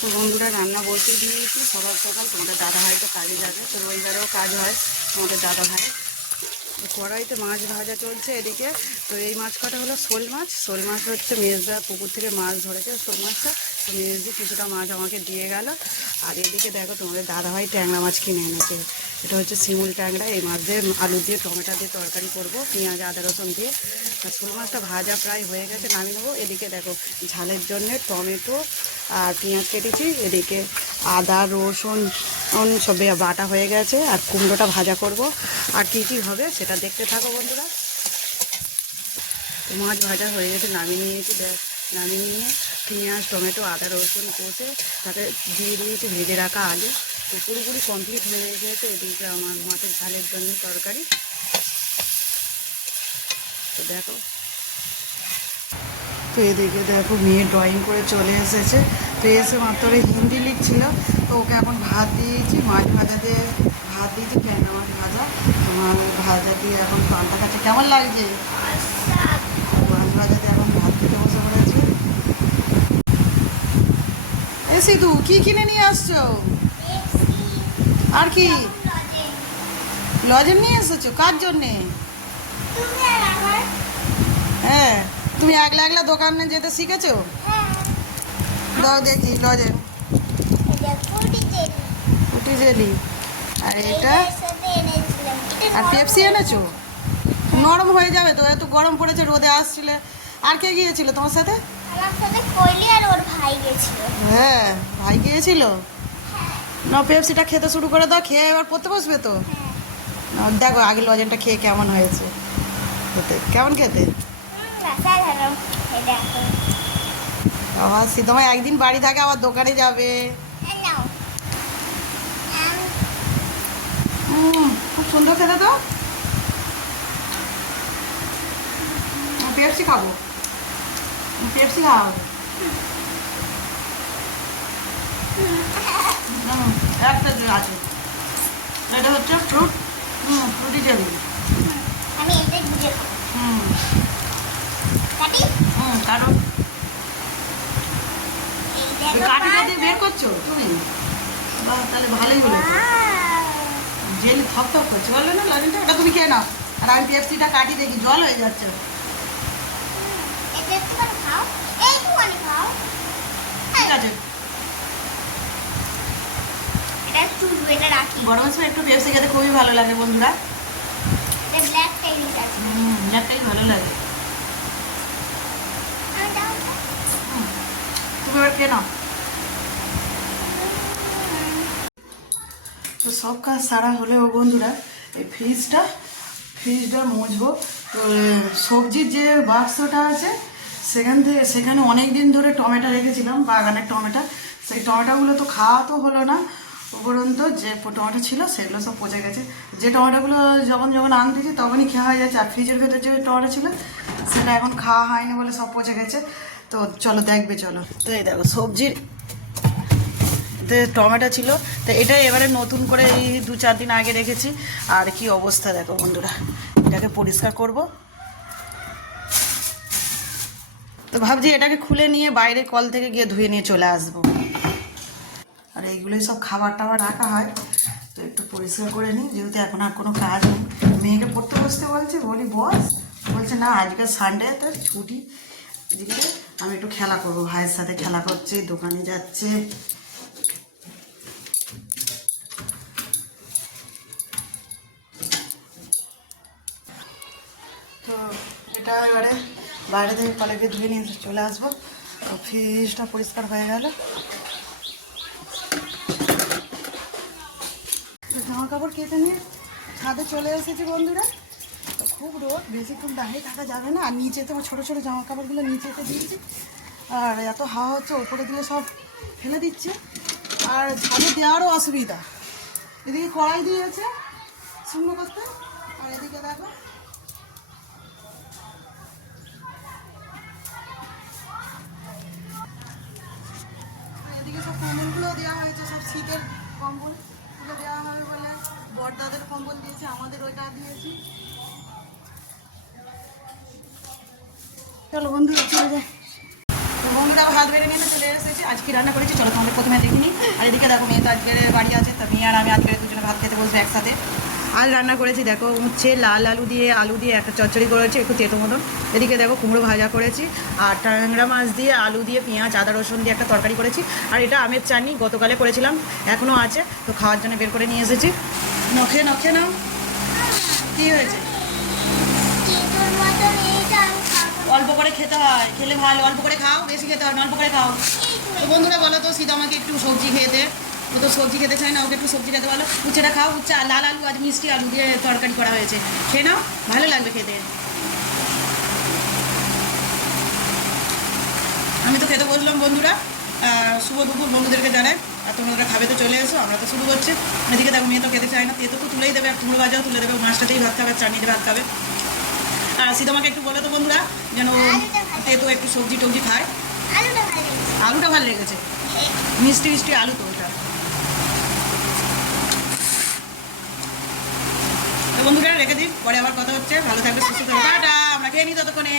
তো বন্ধুরা রান্না বলতে দিয়েছি সকাল সকাল। তোমাদের দাদাভাই তো কাজে যাবে, তো রবিবারেও কাজ হয় তোমাদের দাদাভাই। কড়াইতে মাছ ভাজা চলছে এদিকে। তো এই মাছ কটা হলো শোল মাছ। শোল মাছ হচ্ছে মেজদা পুকুর থেকে মাছ ধরেছে শোল মাছটা, তো মেজদি কিছুটা মাছ আমাকে দিয়ে গেল। আর এদিকে দেখো তোমাদের দাদাভাই ট্যাংরা মাছ কিনে এনেছে। এটা হচ্ছে শিমুল ট্যাংরা। এই মাছ দিয়ে আলু দিয়ে টমেটো দিয়ে তরকারি করবো, পেঁয়াজ আদা রসুন দিয়ে। আর শোল মাছটা ভাজা প্রায় হয়ে গেছে, নামিয়ে নেবো। এদিকে দেখো ঝালের জন্যে টমেটো আর পেঁয়াজ কেটেছি। এদিকে আদা রসুন সব বাটা হয়ে গেছে। আর কুমড়োটা ভাজা করব। আর কী কী হবে সেটা দেখতে থাকো বন্ধুরা। তো মাছ ভাজা হয়ে গেছে, নামিয়ে নিয়েছি। নামিয়ে নিয়ে পেঁয়াজ টমেটো আদা রসুন কষে তাতে দিয়ে দিয়েছি ভেজে রাখা আলু। তো পুরোপুরি কমপ্লিট হয়ে গেছে। এদিকে আমার মাছের ঝালের জন্য তরকারি। তো দেখো, তো এদিকে দেখো মেয়ে ড্রয়িং করে চলে এসেছে। তো এসে মাত্র হিন্দি লিখছিল। তো ওকে এখন ভাত দিয়েছি, মাছ ভাজা দিয়ে ভাত দিয়েছি, ট্যাংরা মাছ ভাজা। আমার ভাজা দিয়ে এখন পান্তা খাচ্ছে। কেমন লাগছে? মাছ ভাজা দিয়ে এখন ভাত খেতে বসে পড়েছে। এ সিধু কি কিনে নিয়ে আসছো? আর কি লজেন নিয়ে এসেছো? কার জন্যে? হ্যাঁ, তুমি একলা একলা দোকানে যেতে শিখেছো? দাও দেখি লজেন। ফুটি জেলি। আর এটা আর পেপসি এনেছো? নরম হয়ে যাবে তো, এত গরম পড়েছে, রোদে আসছিলে। আর কে গিয়েছিল তোমার সাথে? হ্যাঁ, ভাই গিয়েছিল। না, পেপসিটা খেতে শুরু করে দাও, খেয়ে এবার পড়তে বসবে তো। দেখো আগে লজেনটা খেয়ে কেমন হয়েছে, খেতে কেমন খেতে। আবার সিদ্ধমা একদিন বাড়ি থাকে আবার দোকানে যাবে। খুব সুন্দর খেতে তো। পেপসি খাবো, পেপসি খাওয়া একটা আছে। এটা হচ্ছে ফ্রুটি জেলি। কারণ কাঠিটা দিয়ে বের করছো তুমি? বাহ, তাহলে ভালোই হলো। জেলি থপ থপ করছে, বললো না লজেনটা? ওটা তুমি খেয়ে নাও। আর আমি পেপসিটা কাটি দেখি, জল হয়ে যাচ্ছে। ঠিক আছে, গরমের সময় একটু পেপসি খেতে খুবই ভালো লাগে বন্ধুরা। ব্ল্যাকটাই ভালো লাগে। তুমি এবার খেয়ে নাও। তো সব কাজ সারা হলেও বন্ধুরা এই ফ্রিজটা মুছবো। তো সবজির যে বাক্সটা আছে সেখানে অনেক দিন ধরে টমেটো রেখেছিলাম, বাগানের টমেটো। সেই টমেটোগুলো তো খাওয়া তো হলো না, উপরন্ত যে টমেটো ছিল সেগুলো সব পচে গেছে। যে টমেটোগুলো যখন আনতেছি তখনই খাওয়া হয়ে যাচ্ছে, আর ফ্রিজের ভেতর যে টমেটো ছিল সেটা এখন খাওয়া হয়নি বলে সব পচে গেছে। তো চলো দেখবে, চলো। তো এই দেখো সবজির টমেটো ছিল, তো এটা এবারে নতুন করে এই 2-4 দিন আগে রেখেছি। আর কি অবস্থা দেখো বন্ধুরা, এটাকে পরিষ্কার করব। তো ভাবছি এটাকে খুলে নিয়ে বাইরে কল থেকে গিয়ে ধুয়ে নিয়ে চলে আসবো। আর এইগুলোই সব খাবার টাবার রাখা হয়, তো একটু পরিষ্কার করে নিই, যেহেতু এখন আর কোনো কাজ নেই। মেয়েকে পড়তে বসতে বলছে, বলি বস, বলছে না আজকে সানডে তো ছুটি, এদিকে আমি একটু খেলা করবো। ভাইয়ের সাথে খেলা করছে, দোকানে যাচ্ছে। তো এটা এবারে বাইরে থেকে কলেজে ধুয়ে নিয়ে চলে আসবো। তো ফ্রিজটা পরিষ্কার হয়ে গেল। জামা কাপড় কেটে নিয়ে ছাদে চলে এসেছি বন্ধুরা। তো খুব রোদ, বেশিক্ষণ দাঁড়িয়ে থাকা যাবে না। আর নিচেতে আমার ছোটো ছোটো জামা কাপড়গুলো নিচেতে দিয়েছি। আর এত হাওয়া হচ্ছে, ওপরে দিলে সব ফেলে দিচ্ছে। আর ছাদে দেওয়ারও অসুবিধা। এদিকে কড়াই দিয়েছে শুকনো করতে, আর এদিকে দেখো এদিকে সব কম্বলগুলো দেওয়া হয়েছে, সব শীতের কম্বলগুলো দেওয়া হবে বলে বড়দাদের কম্বল দিয়েছে, আমাদের ওইটা দিয়েছি। চলো বন্ধুরা চলে যায়। তো বন্ধুরা ভাত বেড়ে নিয়ে চলে এসেছি। আজ কি রান্না করেছি চলো তোমাদের প্রথমে দেখিনি। আর এদিকে দেখো মেয়ে তো আজকে বাড়ি আছে, তো মেয়ে আর আমি আজকে দুজনে ভাত খেতে বসবো একসাথে। আজ রান্না করেছি দেখো উচ্ছে লাল আলু দিয়ে একটা চচ্চড়ি করেছি একটু তেতো মতন। এদিকে দেখো কুমড়ো ভাজা করেছি, আর ট্যাংরা মাছ দিয়ে আলু দিয়ে পেঁয়াজ আদা রসুন দিয়ে একটা তরকারি করেছি। আর এটা আমের চাটনি গতকালে করেছিলাম, এখনও আছে, তো খাওয়ার জন্য বের করে নিয়ে এসেছি। নখে নখে নাও, কী হয়েছে? অল্প করে খেতে হয়, খেলে ভালো। অল্প করে খাও, বেশি খেতে হয় না, অল্প করে খাও। তো বন্ধুরা বলো তো সিধা আমাকে একটু সবজি খেতে, ও তো সবজি খেতে চায় না, ওকে একটু সবজি খেতে বলো। উচ্ছেটা খাও, উচ্ছে লাল আলু আজ মিষ্টি আলু দিয়ে তরকারি করা হয়েছে, খেয়ে নাও, ভালো লাগবে খেতে। আমি তো খেতে বসলাম বন্ধুরা, শুভ দুপুর বন্ধুদেরকে জানাই। আর তোমরা খাবে তো চলে এসো, আমরা তো শুরু করছি। এদিকে দেখো মেয়ে তো খেতে চায় না, তেতো তো তুলেই দেবে, আর কুমড়ো ভাজাও তুলে দেবে, মাছটাতেই ভাত খাবে, চাটনিতে ভাত খাবে। আর সিধমাকে একটু বলে তো বন্ধুরা যেন তেতো একটু সবজি টবজি খায়। আলুটা ভালো লেগেছে, মিষ্টি মিষ্টি আলু তো ওটা। তো বন্ধুরা রেখে দিই, পরে আবার কথা হচ্ছে। ভালো থাকবে, সুস্থ থাকবে, টাটা। আমরা খেয়ে নিই ততক্ষণে।